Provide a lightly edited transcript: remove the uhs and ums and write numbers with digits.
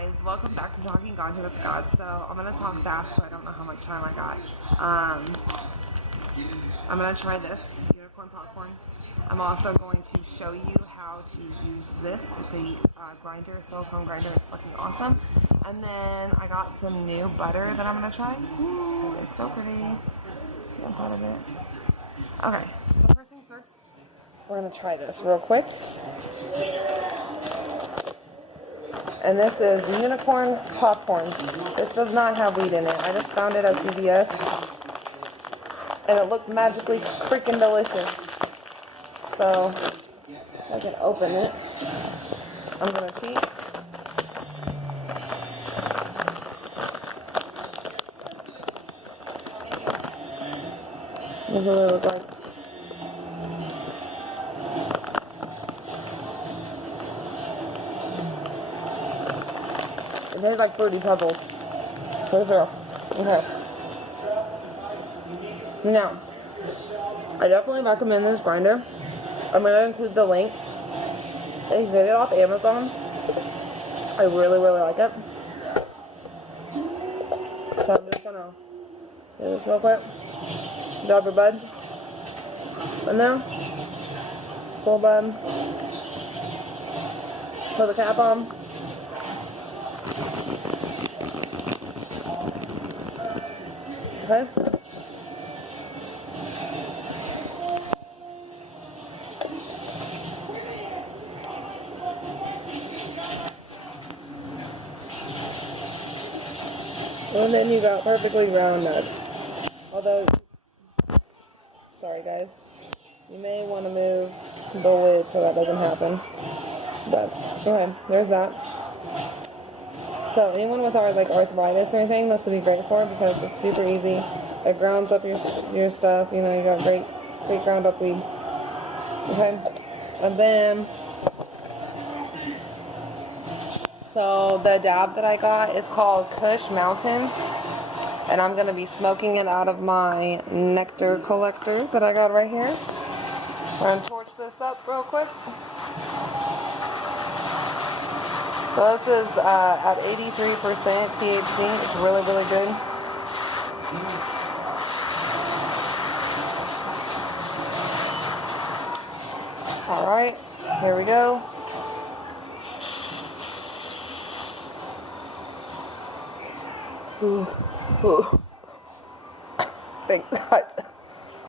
guys, welcome back to Talking Ganja with God. So I'm gonna talk fast, so I don't know how much time I got. I'm gonna try this unicorn popcorn. I'm also going to show you how to use this. It's a grinder, a silicone grinder. It's fucking awesome. And then I got some new butter that I'm gonna try. Ooh, it's so pretty. See inside of it. Okay, so first things first, we're gonna try this real quick. And this is unicorn popcorn. This does not have weed in it. I just found it at CVS. And it looked magically freaking delicious. So, I can open it. I'm going to peek. This is what it looks like. It tastes like fruity pebbles. For sure. Okay. Now, I definitely recommend this grinder. I'm going to include the link. If you get it off Amazon, I really, really like it. So I'm just going to do this real quick. Drop your bud. And now, full bud. Put the cap on. Okay. And then you got perfectly round nuts. Although, sorry guys, you may want to move the lid so that doesn't happen. But, okay, there's that. So, anyone with arthritis or anything, this would be great for because it's super easy. It grounds up your stuff. You know, you got great ground up weed. Okay, and then, so the dab that I got is called Kush Mountain. And I'm going to be smoking it out of my nectar collector that I got right here. I'm going to torch this up real quick. So this is at 83% THC. It's really, really good. Alright, here we go. Ooh. Ooh. Thanks, guys.